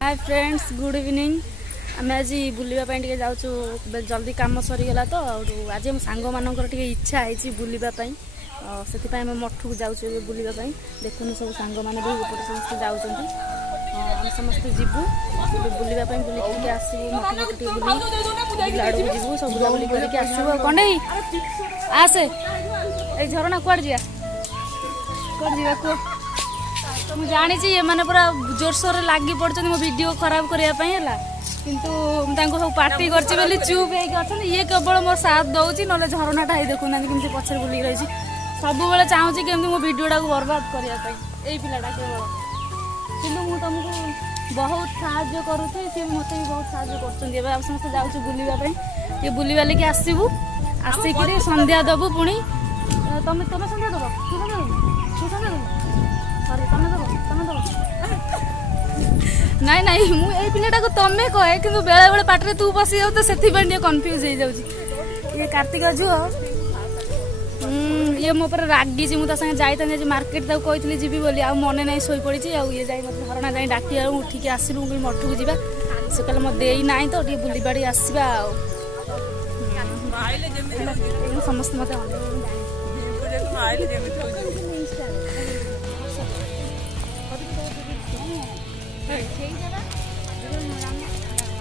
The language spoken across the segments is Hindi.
हाय फ्रेंड्स गुड इवनिंग आम आज बुलवाई जाऊँ जल्दी कम सरीगला तो आज मो सांग मानकर इच्छा है बुलवाई से आम मठ को जाऊँ बुलवाई देखुन सब सांग मैंने भी समस्त जाऊँ आम समस्ते जीवु बुलवाई बुलिक आसबू मठ बुली आड़ को जीवु सब बुलाबुली करके आसबू कंडे आसे ये झरणा कुआड़ जा कह मुझे जानी ये मैंने पूरा जोरसोर लगी पड़ते मो वीडियो खराब करने किंतु सब पार्टी कर चुप हो ये केवल मो साथ दौर ना झरनाटा ही देखुना कमी पचर बुलिक रही सब चाहूँ कि मो वीडियोटा को बर्बाद करने यही पिलाटा केवल कि तुमको बहुत साहय करुँगी सी मत भी बहुत साहय कर समस्त जाऊँ बुलवाई ये बुलवा लेकिन आसबू आसिक संध्या दबु पुणी तुम तुम संध्या दब तू संध्या दबु तू संध्या दबु नाई नाई मुझे पिलाटा को तमें कहे कि बेले बेले पाटे तू पशि जाऊ तो से कन्फ्यूज हो जाऊँ ये कार्तिक झुओ ये मो पर रागी मुझे जाई मार्केट तक कही जी बोली आ मन ना शो पड़ी ये जाए मतलब झरणा जाए डाक उठिक आसलू मठ को जा से कहले मत दे ना तो बुली बाड़ी आसवा समस्त मत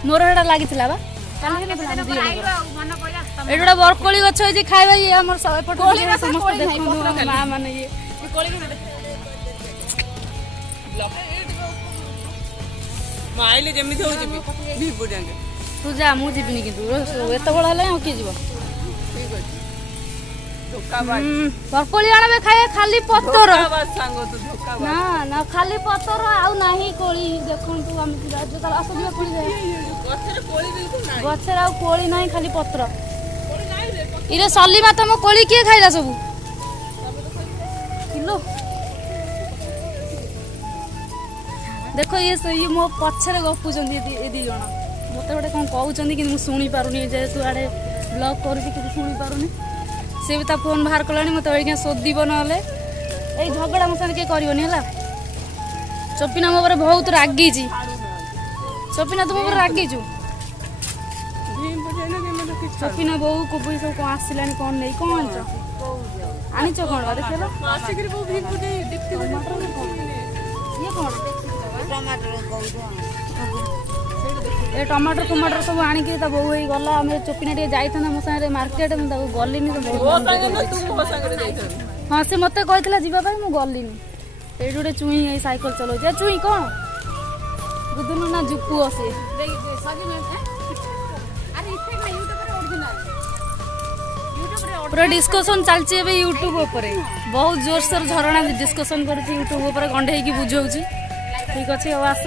मोर एटा लगी एटा बरकोली गछ है खाइबा ये हमर एपट समस्त देखो माँ माने ये माइले जेमिति हो जिबी भीपुर जांगे तू जा मु जीविनी किंतु एत बड़ हले किए जीव बरकोली आने खाए खाली पत्तर ना ना खाली पत्तर आउ नाही कोली देखन तू हम जो ताल आसो दिबा कोली जाय गछर आउ कोली नाही खाली पत्तर इरे सल्ली माता म कोली के खाइला सब किलो देखो ये मो पछरे गपुचंदी ए दी जण मते गोटे कोन कहउचंदी कि मु सुनी पारुनी जे तू आडे ब्लॉग करछि कि सुनी पारुनी से भी फोन बाहर कलानी मत ये शोधब ना ये झगड़ा मो साथ किए करनी है चपिना मो बहुत रागी चपिना तुम रागी चपिना बो को सब कौन आसला कौन नहीं कौन आनी कौन ये टमाटर टमाटर सब आनिक बो हो गला आम चोपिना जाता मो सागे मार्केट गली हाँ से मत कहला जावाई मुझे गली ये गोटे चुई साइकिल चलाऊ चुई कौन बुधुन ना जुपु सी पूरा डिस्कसन चलती यूट्यूब पर बहुत जोरसोर झरणा डिस्कसन कर यूट्यूब पर गंढे बुझाऊँ ठीक अच्छे आस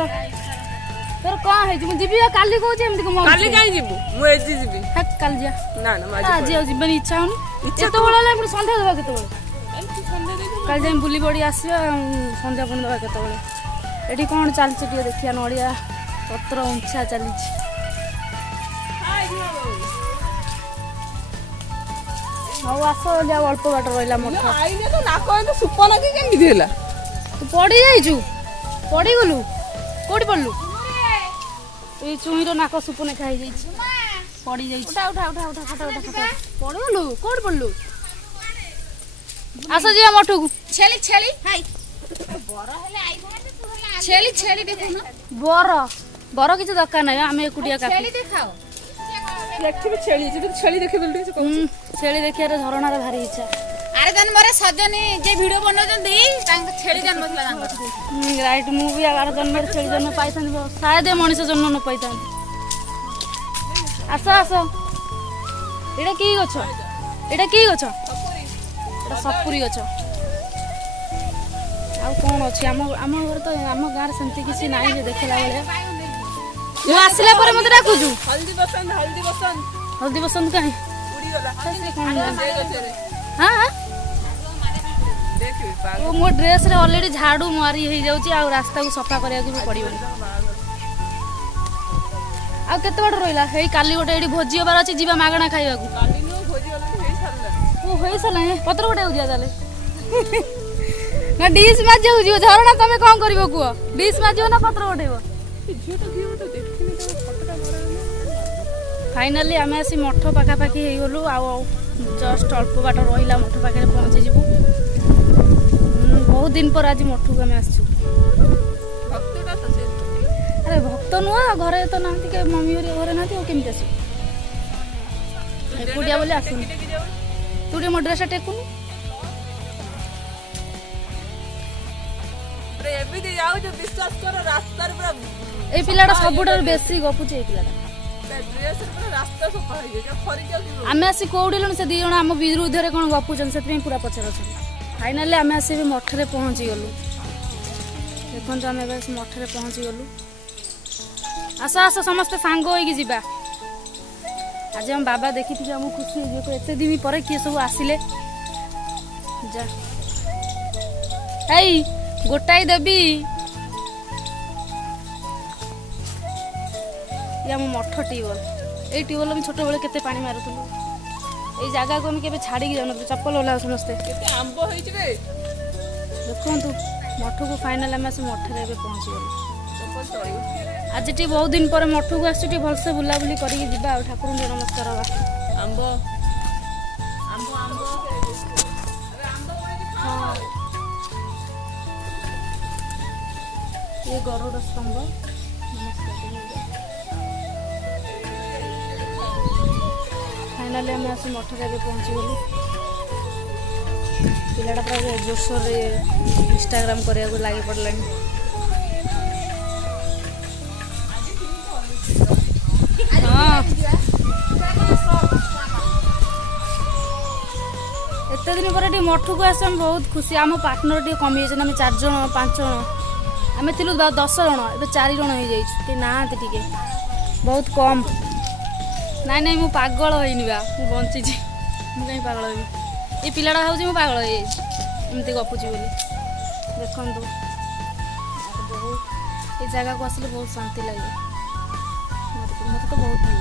तोर कौन है जी काली कहूँ काली कहीं जीवु मु एजी जीवी हे काल जा ना ना आज जीवन इच्छा होनी इच्छा तो बड़ा पुणी संध्या देवा केत काल जाए बुली बड़ी आसवा संध्या पुणी देवा केत ये कौन चलती देखिया नड़िया पत्र उंचा चली हाँ आस जाओ अल्प बाट रहा मत सुपन तू पड़ी जाइचु पड़ी गलु कौटी पड़लु ये चुईर नाक सुपुने खाई पड़ी पड़लु कौट पड़लु आस जा मठू को छेली छेली हाय छेली छेली देखो ना बर बर किसी दरकार ना आम एकुटिया छेली देखाओ देखि छेली छेली देखि छेली देखिया झरणार भारी इच्छा अरे जन मोरे सजनी जे वीडियो बनौजंदी तांग छेली जन्म थला तांग राइट मु भी आगार जन्म छेली जन्म पाइथान शायद मनीष जन्म न पाइथान आस आस एटा की गछ एटा की गछ एटा सपुरी गछ आ कोन अछि हम घर तो हम गार सेंती किसी नाही जे देखला बेले मु आसिला पर मते डाकुजु हल्दी बसंत काहे उड़ी गला हां वो मो ड्रेस रे ऑलरेडी झाड़ू मारी हो जाउची आ रास्ता को सफा करिया भी पड़िबनी आ केते बड़ रोइला हे काली गोटे एडी भोजी होबार अछि जीवा मागणा खाइबा को काली नो भोजी वाला हे सारला ओ होई साला पत्र गोटे उदिया जाले ना डिश माज जाउ झरना तमे कोन करबो को डिश माज ना पत्र गोटेबो फाइनाली आम आसी मठ पाखापाखि ହେଇଗଲୁ ଆଉ जस्ट अल्प बाट रहा मठ पाखे पहुँची जीवु बहुत दिन पर आज मठ को आम आसचु अरे भक्त नुह घरे तो ना मम्मी घरे ना केमी आसु एकुटिया बोली आसुनी तू टे मो ड्रेस टेकुनु विश्वास कर रास्ता ए पिलाटा सबुठार बेसी गपुची ए पिलाटा आम आसी कौड़िलु से दी जन आम विरुद्ध में कौन गपुचन से पूरा पचार अच्छा फाइनाली आम आसी मठरे पहुँची गलु देखो आम मठरे पहुँची गलु आस आस समस्ते सांग होगी जीवा आज हम बाबा देखी थी आम खुशी हो एत दिन पर किए सब आसिले जा गोटाई देवी ये आम मठ ट्यूबवेल ये ट्यूबवेल में छोट बेले केते पानी मारुलु ये जगह को केबे छाड़ी जाऊन चप्पल ओला समस्ते आंब देखु मठ को फाइनाल आम मठरे पहुँची गलु आज टी बहुत दिन पर मठ को आस भलसे बुलाबुली करके जीवा ठाकुर नमस्कार हवा आंब हाँ ये गरुड़ स्तंभ फाइनाली आम आस मठरे पहुँची गलु पिलाटा पूरा जोरसोर इंस्टाग्राम करने लगे पड़ा हाँ एत दिन पर मठ को आस बहुत खुशी आम पार्टनर टे कमी आम 4 जन 5 जन आम थिलु 10 जन ए 4 जन हो जाइए ना बहुत कम नाई नाई मु पागल होइनी बा मु बंची मु कहीं पागल होइनी ये पिलाटा भाजी मु पागल एमती गपुची बोली देखु बहुत ये जगह को आसिले बहुत शांति लगे मत तो बहुत भल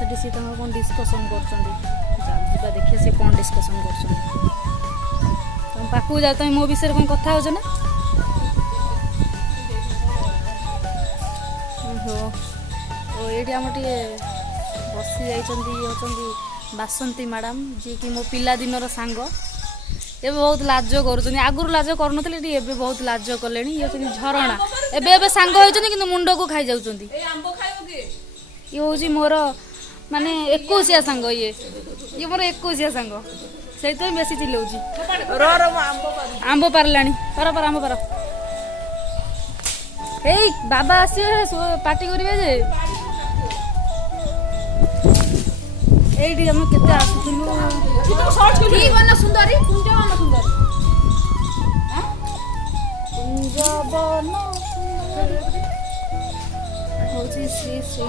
लगे सी कौन डिस्कसन कर देखिए सी कौन डिस्कसन कर पाखु जा तुम मो विषय कौन कथा हो ना ये आम टे बसी जाइए बासंती मैडम जी कि मो पिला दिनर सांग ये बहुत लाज कर आगुरी लाज करूनी ए बहुत लाज कले ये झरणा एवं सांग होती मुंड को खाई जाऊँ ये हूँ मोर माने 21 सांग ये मोर 21 सांग से बेसी चिल्लाऊँ आंब पारला पार पार आंब पार हे बाबा आसे पार्टी करेंगे जे एठी हम केते आसुथुलु की बना सुंदरी कुंज बना सुंदरी हां कुंज बना सुंदरी होची श्री श्री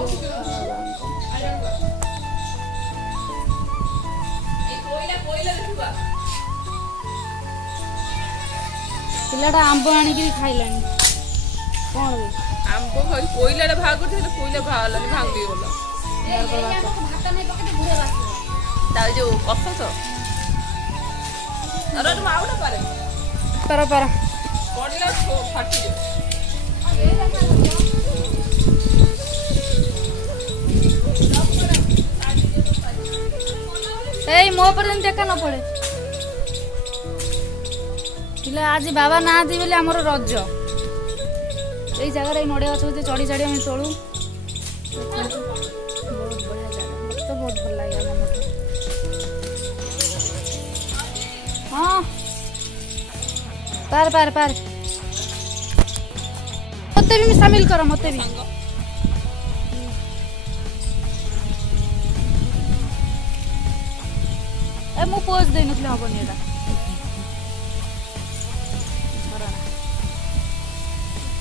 ए कोइला देखुवा पिलाटा आंब आनी की खाइलानी कोन रे आंब खाई कोइला रे भाग करथे कोइला भागलानी भांगी बोला जो कफ तो अरे तुम आउटा पारे पर पर पड़िला फाटी ए मो पर देखा न पड़े पिला आज बाबा ना दी बोले हमर रज ए जगह रे नडिया गछ चढ़ी चढ़ी हम तोड़ू बहुत भल लगे हाँ पार पार पार मते भी शामिल करो मते भी ए मु पोज दे नथले हबनी एटा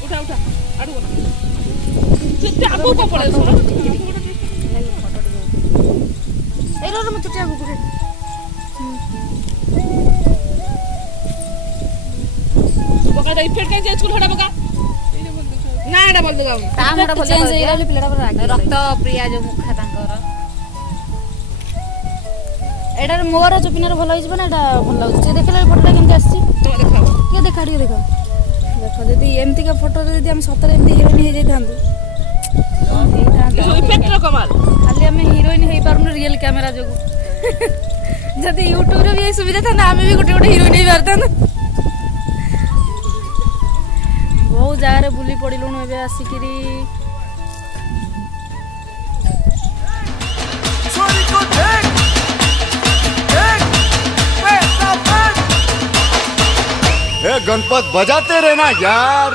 उठा उठा आडू चुट्टी आगो को पड़े सुनो ए रो म चुट्टी आगो को बका दे फेर के स्कूल हटा बका ना एटा बोल दो ताम एटा बोल चेंज हे गले पिलाटा पर रक्त प्रिया जो मुखा तांकर एटार मोर चुपिनार भल होइछ ना एटा भल लागछ देखले फोटोटा केमते आछि तो देखा के देखा रे देखा देख जदि एमती का फोटो जदि हम सतरे एमती हिरोइन हो जाइथांतु इफेक्टर कमाल खाली आम हिरोइन हो पारुन रियल कैमेरा जो जदि यूट्यूब रे भी सुविधा था आम भी गोटे गोटे हिरोइन हो पारता बहुत जगह बुली पड़िलुणु एबे आसिकिरी गणपत बजाते रहना यार।